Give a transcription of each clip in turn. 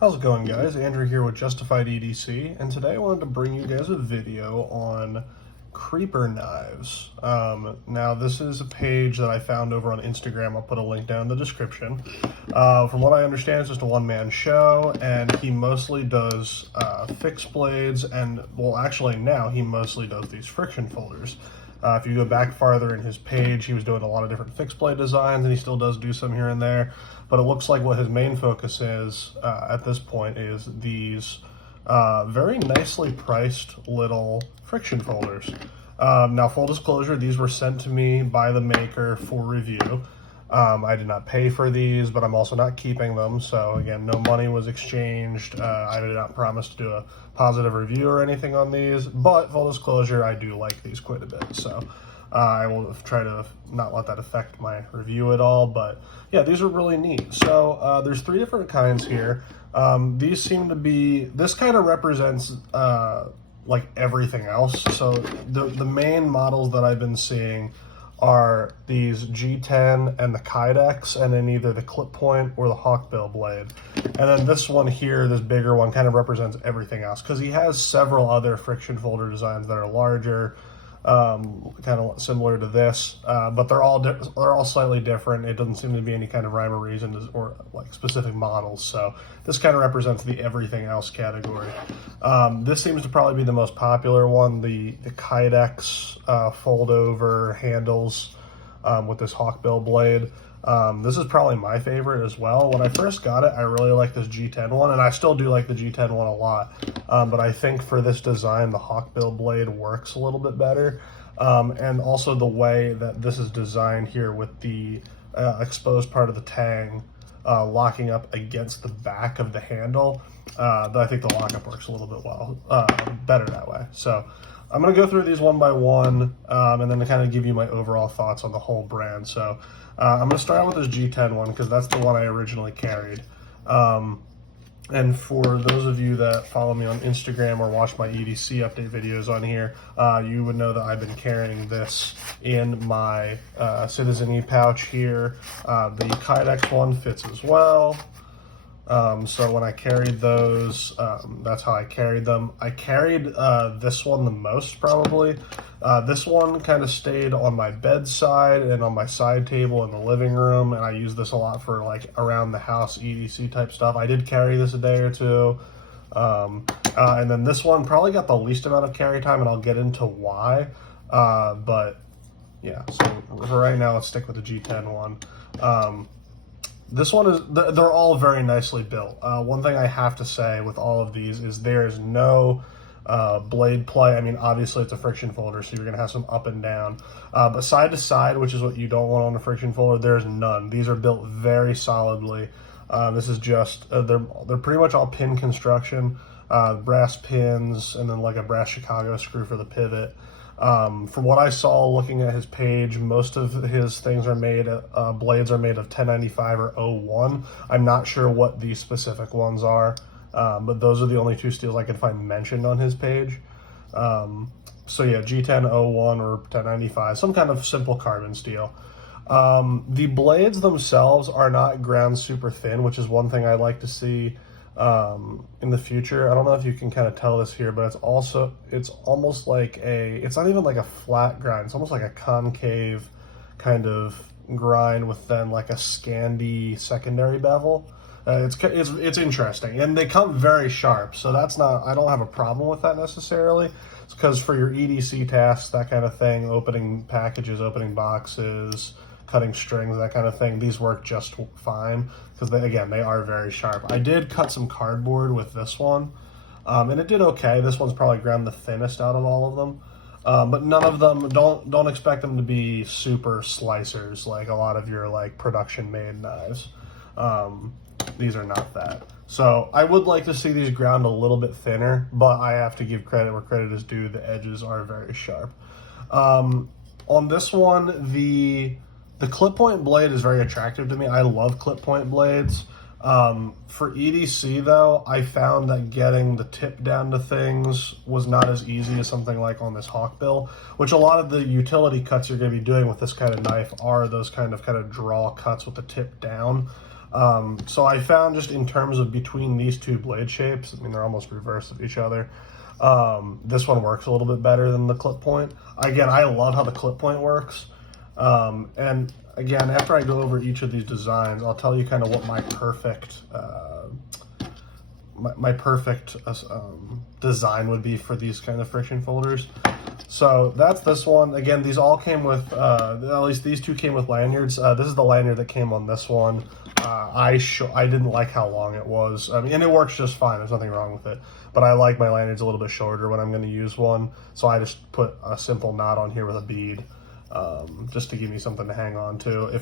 How's it going, guys? Andrew here with Justified EDC, and today I wanted to bring you guys a video on creeper knives. Now, this is a page that I found over on Instagram. I'll put a link down in the description. From what I understand, it's just a one-man show, and he mostly does fixed blades, and, well, actually now he mostly does these friction folders. If you go back farther in his page, he was doing a lot of different fixed blade designs, and he still does do some here and there. But it looks like what his main focus is at this point is these very nicely priced little friction folders. Now, full disclosure, these were sent to me by the maker for review. I did not pay for these, but I'm also not keeping them. So again, no money was exchanged. I did not promise to do a positive review or anything on these, but full disclosure, I do like these quite a bit. So I will try to not let that affect my review at all, but yeah, these are really neat. So there's three different kinds here. These seem to be, this kind of represents like everything else. So the main models that I've been seeing are these G10 and the Kydex, and then either the clip point or the hawkbill blade. And then this one here, this bigger one, kind of represents everything else, because he has several other friction folder designs that are larger, kind of similar to this, but they're all slightly different. It doesn't seem to be any kind of rhyme or reason or like specific models. So this kind of represents the everything else category. This seems to probably be the most popular one, the Kydex fold over handles with this hawkbill blade. This is probably my favorite as well. When I first got it, I really liked this G10 one, and I still do like the G10 one a lot. But I think for this design, the hawkbill blade works a little bit better. And also the way that this is designed here with the exposed part of the tang locking up against the back of the handle, I think the lockup works a little bit better that way. So I'm going to go through these one by one, and then to kind of give you my overall thoughts on the whole brand. So I'm going to start out with this G10 one, because that's the one I originally carried. And for those of you that follow me on Instagram or watch my EDC update videos on here, you would know that I've been carrying this in my Citizen E pouch here. The Kydex one fits as well. So when I carried those, that's how I carried them. I carried this one the most, probably. This one kind of stayed on my bedside and on my side table in the living room, and I use this a lot for like around the house EDC type stuff. I did carry this a day or two. And then this one probably got the least amount of carry time, and I'll get into why. But yeah, so for right now, let's stick with the G10 one. This one is, they're all very nicely built. One thing I have to say with all of these is there is no blade play. I mean, obviously it's a friction folder, so you're going to have some up and down. But side to side, which is what you don't want on a friction folder, there's none. These are built very solidly. This is just, they're pretty much all pin construction, brass pins, and then like a brass Chicago screw for the pivot. From what I saw looking at his page, most of his things are made, blades are made of 1095 or 01. I'm not sure what these specific ones are, but those are the only two steels I could find mentioned on his page. So yeah, G10 01 or 1095, some kind of simple carbon steel. The blades themselves are not ground super thin, which is one thing I'd like to see in the future. I don't know if you can kind of tell this here, but it's almost like it's not even like a flat grind. It's almost like a concave kind of grind with then like a Scandi secondary bevel. It's interesting, and they come very sharp. So I don't have a problem with that necessarily. It's because for your EDC tasks, that kind of thing, opening packages, opening boxes, cutting strings, that kind of thing, these work just fine, because they are very sharp. I did cut some cardboard with this one, and it did okay. This one's probably ground the thinnest out of all of them, but none of them, don't expect them to be super slicers like a lot of your like production made knives. These are not that. So I would like to see these ground a little bit thinner, but I have to give credit where credit is due. The edges are very sharp. On this one, the clip point blade is very attractive to me. I love clip point blades. For EDC though, I found that getting the tip down to things was not as easy as something like on this hawkbill, which a lot of the utility cuts you're going to be doing with this kind of knife are those kind of draw cuts with the tip down. So I found just in terms of between these two blade shapes, I mean, they're almost reverse of each other. This one works a little bit better than the clip point. Again, I love how the clip point works. And again, after I go over each of these designs, I'll tell you kind of what my perfect design would be for these kind of friction folders. So that's this one. Again, these all came with, at least these two came with lanyards. This is the lanyard that came on this one. I didn't like how long it was. I mean, and it works just fine. There's nothing wrong with it. But I like my lanyards a little bit shorter when I'm going to use one. So I just put a simple knot on here with a bead, just to give me something to hang on to.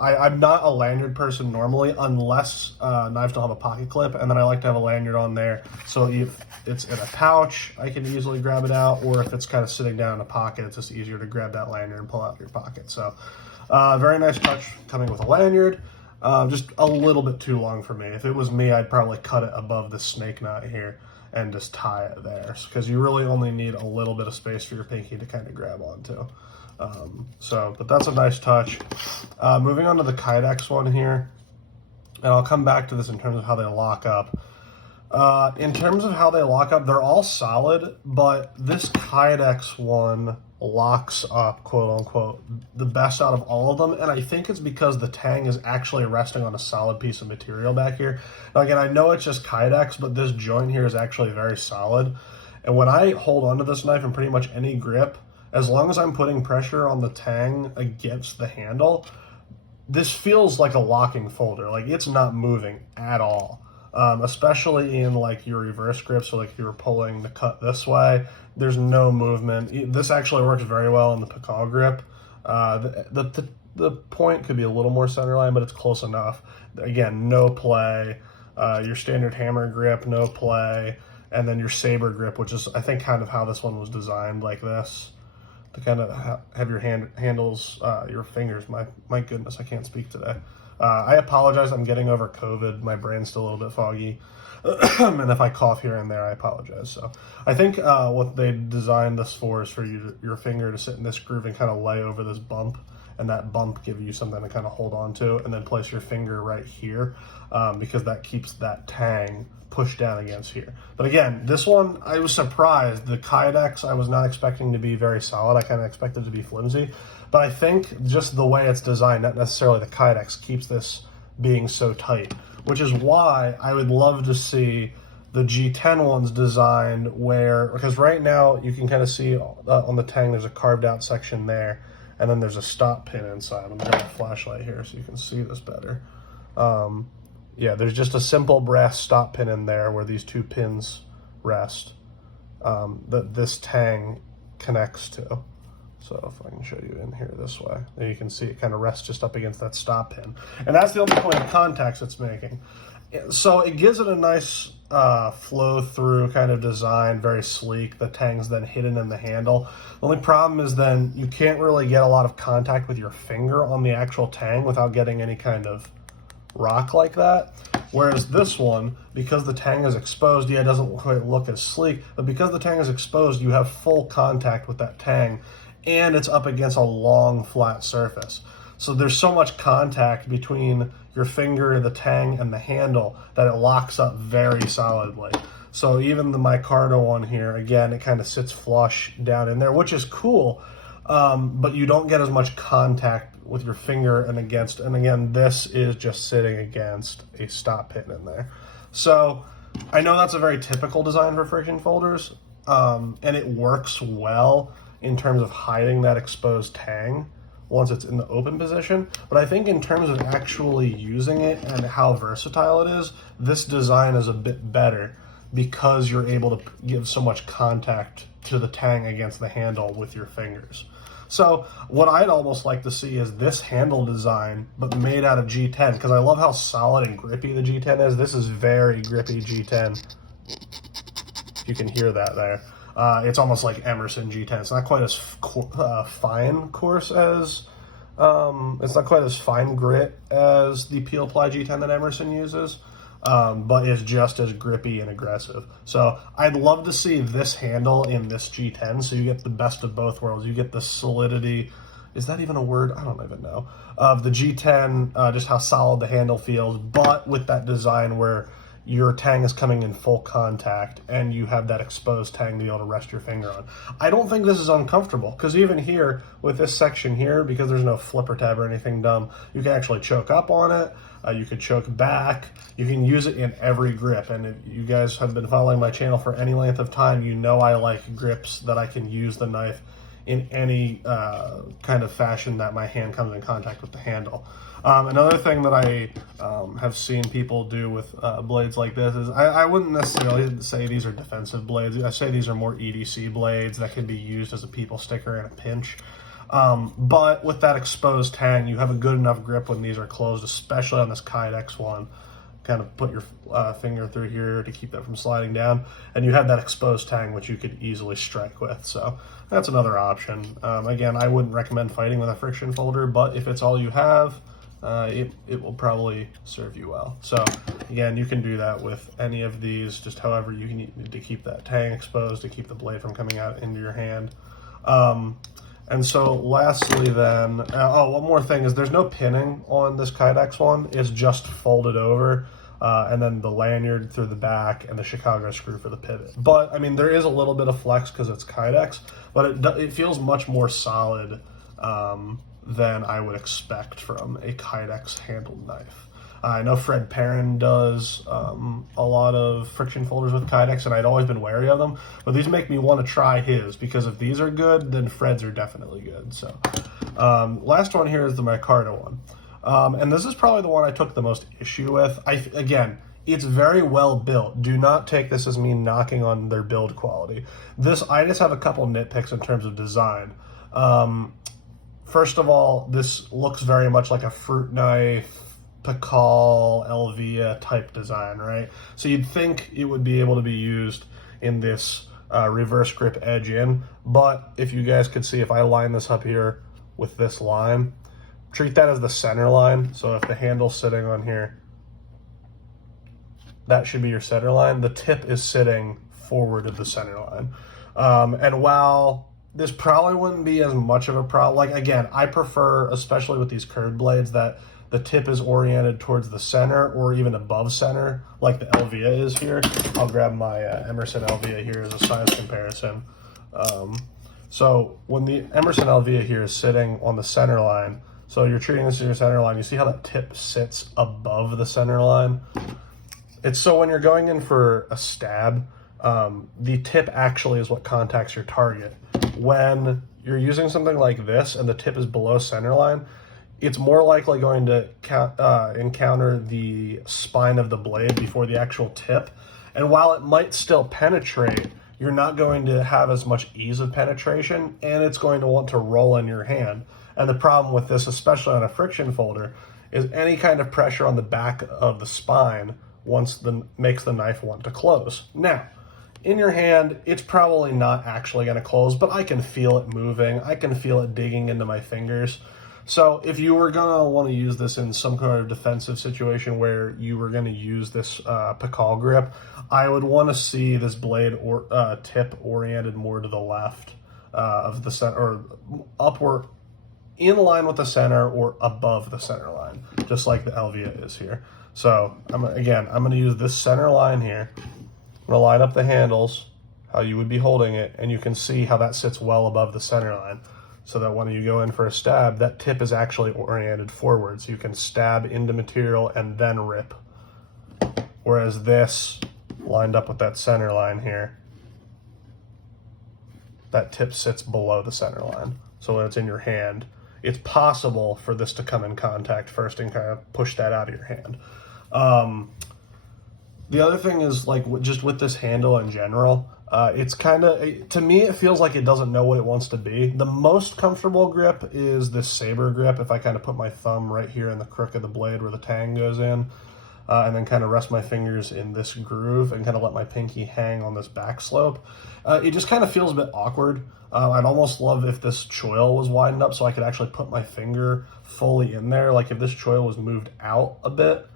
I'm not a lanyard person normally, unless knives don't have a pocket clip, and then I like to have a lanyard on there. So if it's in a pouch, I can easily grab it out, or if it's kind of sitting down in a pocket, it's just easier to grab that lanyard and pull out of your pocket. So very nice touch coming with a lanyard. Just a little bit too long for me. If it was me, I'd probably cut it above the snake knot here and just tie it there, because you really only need a little bit of space for your pinky to kind of grab onto. But that's a nice touch. Moving on to the Kydex one here, and I'll come back to this in terms of how they lock up. In terms of how they lock up, they're all solid, but this Kydex one locks up, quote unquote, the best out of all of them, and I think it's because the tang is actually resting on a solid piece of material back here. Now again, I know it's just Kydex, but this joint here is actually very solid, and when I hold onto this knife in pretty much any grip, as long as I'm putting pressure on the tang against the handle, this feels like a locking folder. Like, it's not moving at all. Especially in like your reverse grip, so like if you were pulling the cut this way, there's no movement. This actually works very well in the Pical grip. The point could be a little more centerline, but it's close enough. Again, no play. Your standard hammer grip, no play. And then your saber grip, which is, I think, kind of how this one was designed, like this, to kind of have your handles, your fingers. My goodness, I can't speak today. I apologize. I'm getting over COVID. My brain's still a little bit foggy. And if I cough here and there, I apologize. So I think what they designed this for is for your finger to sit in this groove and kind of lay over this bump, and that bump give you something to kind of hold on to, and then place your finger right here, because that keeps that tang pushed down against here. But again, this one, I was surprised. The Kydex, I was not expecting to be very solid. I kind of expected it to be flimsy. But I think just the way it's designed, not necessarily the Kydex, keeps this being so tight, which is why I would love to see the G10 ones designed where, because right now you can kind of see on the tang there's a carved out section there, and then there's a stop pin inside. I'm going to have a flashlight here so you can see this better. Yeah, there's just a simple brass stop pin in there where these two pins rest, that this tang connects to. So if I can show you in here this way, there you can see it kind of rests just up against that stop pin. And that's the only point of contacts it's making. So it gives it a nice flow through kind of design, very sleek. The tang's then hidden in the handle. The only problem is then you can't really get a lot of contact with your finger on the actual tang without getting any kind of rock like that. Whereas this one, because the tang is exposed, yeah, it doesn't quite look as sleek, but because the tang is exposed, you have full contact with that tang, and it's up against a long flat surface. So there's so much contact between your finger, the tang, and the handle that it locks up very solidly. So even the Micarta one here, again, it kind of sits flush down in there, which is cool, but you don't get as much contact with your finger and again, this is just sitting against a stop pin in there. So I know that's a very typical design for friction folders, and it works well in terms of hiding that exposed tang once it's in the open position. But I think in terms of actually using it and how versatile it is, this design is a bit better because you're able to give so much contact to the tang against the handle with your fingers. So what I'd almost like to see is this handle design, but made out of G10, because I love how solid and grippy the G10 is. This is very grippy G10. You can hear that there. It's almost like Emerson G10. It's not quite as fine coarse as, it's not quite as fine grit as the Peel Ply G10 that Emerson uses, but it's just as grippy and aggressive. So I'd love to see this handle in this G10, so you get the best of both worlds. You get the solidity is that even a word? I don't even know. Of the G10, just how solid the handle feels, but with that design where your tang is coming in full contact and you have that exposed tang to be able to rest your finger on. I don't think this is uncomfortable, because even here with this section here, because there's no flipper tab or anything dumb, you can actually choke up on it. You could choke back. You can use it in every grip. And if you guys have been following my channel for any length of time, you know I like grips that I can use the knife in any kind of fashion that my hand comes in contact with the handle. Another thing that I have seen people do with blades like this is I wouldn't necessarily say these are defensive blades. I say these are more EDC blades that can be used as a people sticker in a pinch. But with that exposed tang, you have a good enough grip when these are closed, especially on this Kydex one. Kind of put your finger through here to keep that from sliding down, and you have that exposed tang, which you could easily strike with. So that's another option. Again, I wouldn't recommend fighting with a friction folder, but if it's all you have, it will probably serve you well. So again, you can do that with any of these, just however you need to keep that tang exposed to keep the blade from coming out into your hand. And so lastly then, one more thing is there's no pinning on this Kydex one. It's just folded over, and then the lanyard through the back and the Chicago screw for the pivot. But I mean, there is a little bit of flex because it's Kydex, but it feels much more solid than I would expect from a Kydex handled knife. I know Fred Perrin does a lot of friction folders with Kydex, and I'd always been wary of them, but these make me want to try his, because if these are good, then Fred's are definitely good. So last one here is the Micarta one. And this is probably the one I took the most issue with. Again, it's very well built. Do not take this as me knocking on their build quality. I just have a couple nitpicks in terms of design. First of all, this looks very much like a fruit knife, Micarta, Elvia type design, right? So you'd think it would be able to be used in this reverse grip edge in, but if you guys could see, if I line this up here with this line, treat that as the center line. So if the handle's sitting on here, that should be your center line. The tip is sitting forward of the center line. And while this probably wouldn't be as much of a problem, like again, I prefer, especially with these curved blades, that the tip is oriented towards the center or even above center, like the Elvia is here. I'll grab my Emerson Elvia here as a size comparison. So when the Emerson Elvia here is sitting on the center line, so you're treating this as your center line, you see how that tip sits above the center line? It's so when you're going in for a stab, the tip actually is what contacts your target. When you're using something like this and the tip is below center line, it's more likely going to encounter the spine of the blade before the actual tip. And while it might still penetrate, you're not going to have as much ease of penetration, and it's going to want to roll in your hand. And the problem with this, especially on a friction folder, is any kind of pressure on the back of the spine makes the knife want to close. Now, in your hand, it's probably not actually going to close, but I can feel it moving. I can feel it digging into my fingers. So if you were going to want to use this in some kind of defensive situation where you were going to use this Micarta grip, I would want to see this blade or tip oriented more to the left of the center, or upward, in line with the center or above the center line, just like the Elvia is here. So I'm going to use this center line here. I'm going to line up the handles, how you would be holding it, and you can see how that sits well above the center line. So that when you go in for a stab, that tip is actually oriented forward. So you can stab into material and then rip. Whereas this, lined up with that center line here, that tip sits below the center line. So when it's in your hand, it's possible for this to come in contact first and kind of push that out of your hand. The other thing is, like, just with this handle in general, it's kind of, to me, it feels like it doesn't know what it wants to be. The most comfortable grip is this saber grip. If I kind of put my thumb right here in the crook of the blade where the tang goes in, and then kind of rest my fingers in this groove and kind of let my pinky hang on this back slope, it just kind of feels a bit awkward. I'd almost love if this choil was widened up so I could actually put my finger fully in there, like if this choil was moved out a bit.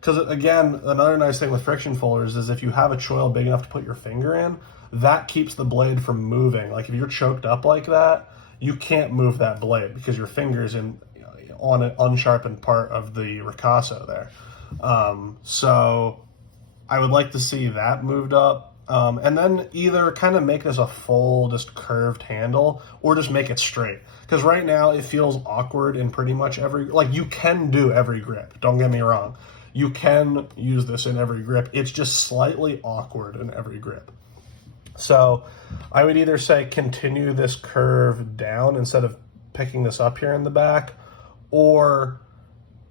Because again, another nice thing with friction folders is if you have a choil big enough to put your finger in, that keeps the blade from moving. Like if you're choked up like that, you can't move that blade because your finger's on an unsharpened part of the ricasso there. So I would like to see that moved up. And then either kind of make this a full, just curved handle, or just make it straight. Because right now it feels awkward in pretty much every, like you can do every grip, don't get me wrong. You can use this in every grip. It's just slightly awkward in every grip. So I would either say continue this curve down instead of picking this up here in the back, or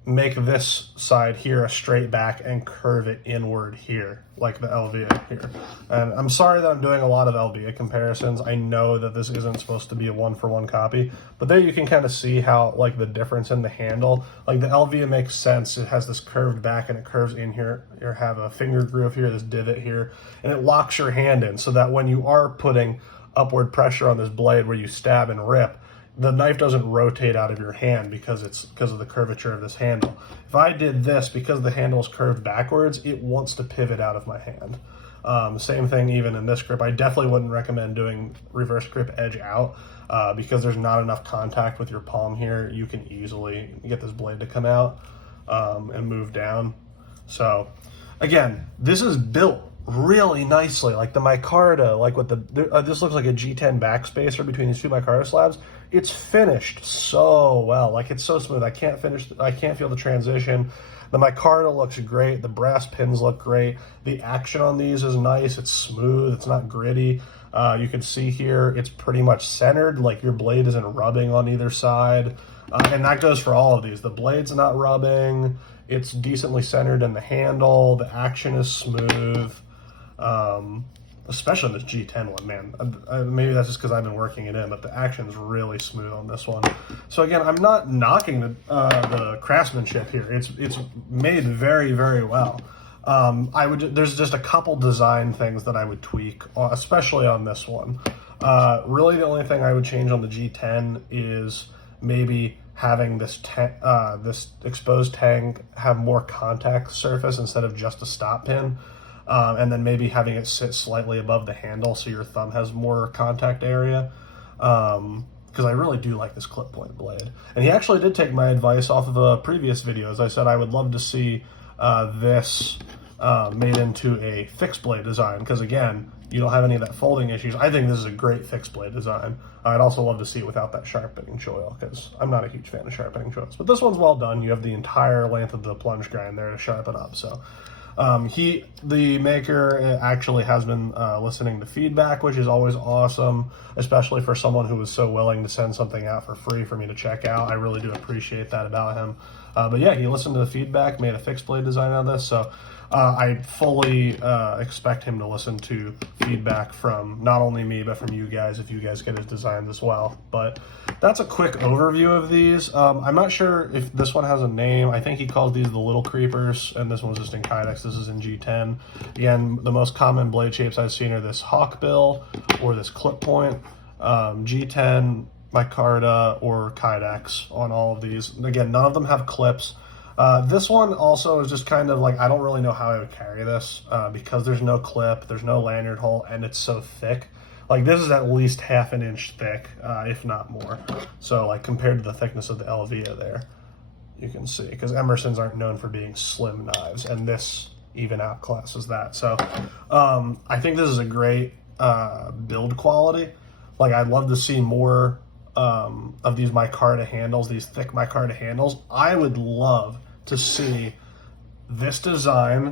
make this side here a straight back and curve it inward here, like the Elvia here. And I'm sorry that I'm doing a lot of Elvia comparisons. I know that this isn't supposed to be a one-for-one copy, but there you can kind of see how, like, the difference in the handle. Like, the Elvia makes sense. It has this curved back and it curves in here. You have a finger groove here, this divot here, and it locks your hand in so that when you are putting upward pressure on this blade where you stab and rip, the knife doesn't rotate out of your hand because of the curvature of this handle. If I did this, because the handle is curved backwards, it wants to pivot out of my hand. Same thing even in this grip. I definitely wouldn't recommend doing reverse grip edge out because there's not enough contact with your palm here. You can easily get this blade to come out and move down. So again, this is built really nicely, like the micarta, like with this looks like a G10 backspacer between these two micarta slabs. It's finished so well, like it's so smooth. I can't feel the transition. The micarta looks great. The brass pins look great. The action on these is nice. It's smooth. It's not gritty. You can see here it's pretty much centered, like your blade isn't rubbing on either side. And that goes for all of these. The blade's not rubbing. It's decently centered in the handle. The action is smooth. Especially this G10 one, man. Maybe that's just because I've been working it in, but the action's really smooth on this one. So again, I'm not knocking the craftsmanship here. It's made very, very well. There's just a couple design things that I would tweak, especially on this one. Really, the only thing I would change on the G10 is maybe having this exposed tang have more contact surface instead of just a stop pin. And then maybe having it sit slightly above the handle so your thumb has more contact area. Because I really do like this clip point blade. And he actually did take my advice off of a previous video. As I said, I would love to see this made into a fixed blade design. Because again, you don't have any of that folding issues. I think this is a great fixed blade design. I'd also love to see it without that sharpening choil, because I'm not a huge fan of sharpening choils. But this one's well done. You have the entire length of the plunge grind there to sharpen up. So the maker actually has been listening to feedback, which is always awesome, especially for someone who was so willing to send something out for free for me to check out. I really do appreciate that about him. But yeah, he listened to the feedback, made a fixed blade design out of this. So I fully expect him to listen to feedback from not only me, but from you guys, if you guys get his designs as well. But that's a quick overview of these. I'm not sure if this one has a name. I think he calls these the little creepers, and this one's just in Kydex. This is in G10. Again, the most common blade shapes I've seen are this hawkbill or this clip point. G10, micarta, or Kydex on all of these. Again, none of them have clips. This one also is just kind of like, I don't really know how I would carry this because there's no clip, there's no lanyard hole, and it's so thick. Like, this is at least half an inch thick, if not more. So, like, compared to the thickness of the Elvia there, you can see, because Emersons aren't known for being slim knives, and this even outclasses that. So, I think this is a great build quality. Like, I'd love to see more of these micarta handles, these thick micarta handles. I would love to see this design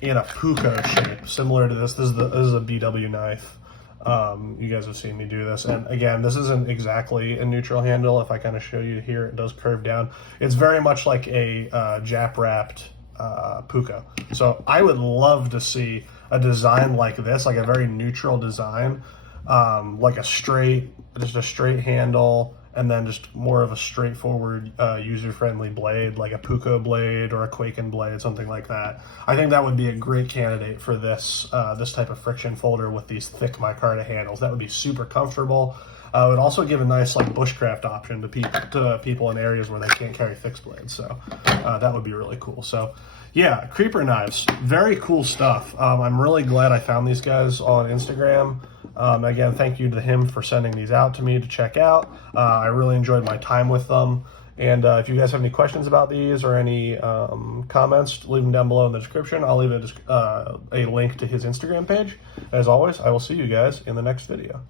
in a puko shape, similar to this. This is a BW knife. You guys have seen me do this, and again, this isn't exactly a neutral handle. If I kind of show you here, it does curve down. It's very much like a Jap wrapped puko. So I would love to see a design like this, like a very neutral design, like just a straight handle, and then just more of a straightforward, user-friendly blade, like a puko blade or a Quaken blade, something like that. I think that would be a great candidate for this this type of friction folder with these thick micarta handles. That would be super comfortable. It would also give a nice like bushcraft option to people in areas where they can't carry fixed blades. So that would be really cool. So yeah, creeper knives, very cool stuff. I'm really glad I found these guys on Instagram. Again, thank you to him for sending these out to me to check out. I really enjoyed my time with them. And if you guys have any questions about these or any comments, leave them down below in the description. I'll leave a link to his Instagram page. As always, I will see you guys in the next video.